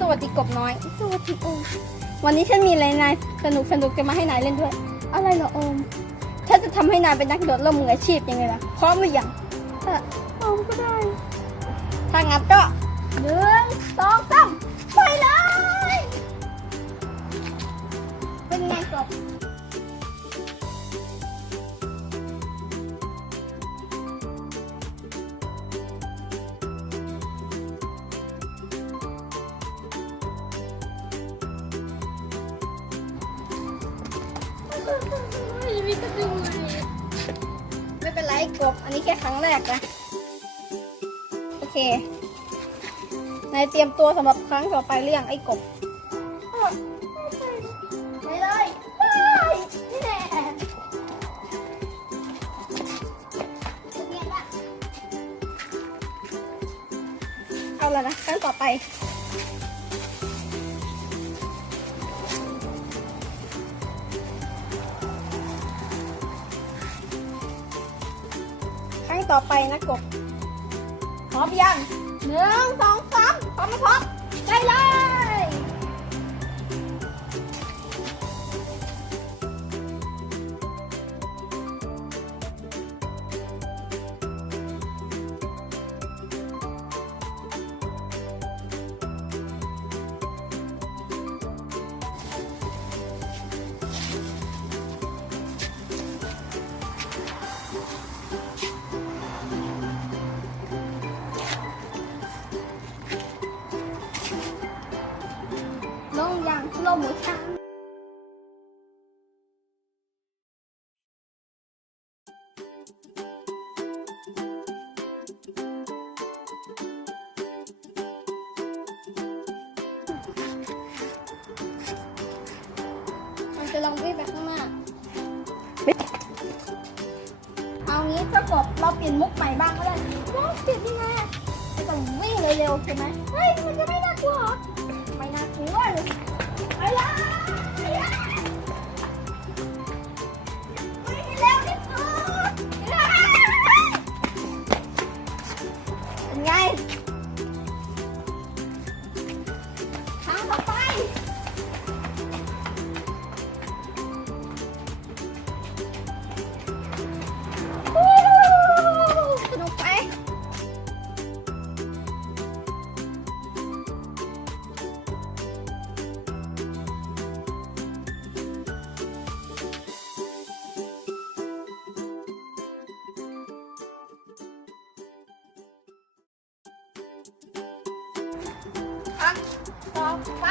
สวัสดีกบน้อยสวัสดีโอมวันนี้ฉันมีอะไรนายสนุกจะมาให้นายเล่นด้วยอะไรเหรอโอมฉันจะทำให้นายเป็นนักโดดร่มมืออาชีพยังไงล่ะพร้อมหรือยังพร้อมก็ได้ถ้างั้นก็1 2 3ไปเลยเป็นไงกบไม่เป็นไรกบอันนี้แค่ครั้งแรกนะโอเคนายเตรียมตัวสำหรับครั้งต่อไปเรื่องไอ้กบไปเลยไปนี่แหละเอาละนะครั้งต่อไปนะกบพร้อมยัง1 2 3พร้อมไหมพร้อมได้เลยลงอย่างสโลว์โมชั่นมันจะลองวิ่งไปข้างหน้าเอางี้ถ้ากบเราเปลี่ยนมุกใหม่บ้างก็ได้เราเปลี่ยนยังไงไม่ต้องวิ่งเร็วๆใช่ไหมเฮ้ยมันจะไม่น่ากลัวหรอไม่น่ากลัวเลยไปเลยเร็วนิดนึงเป็นไงทางต่อไปสนุกไปต่อไป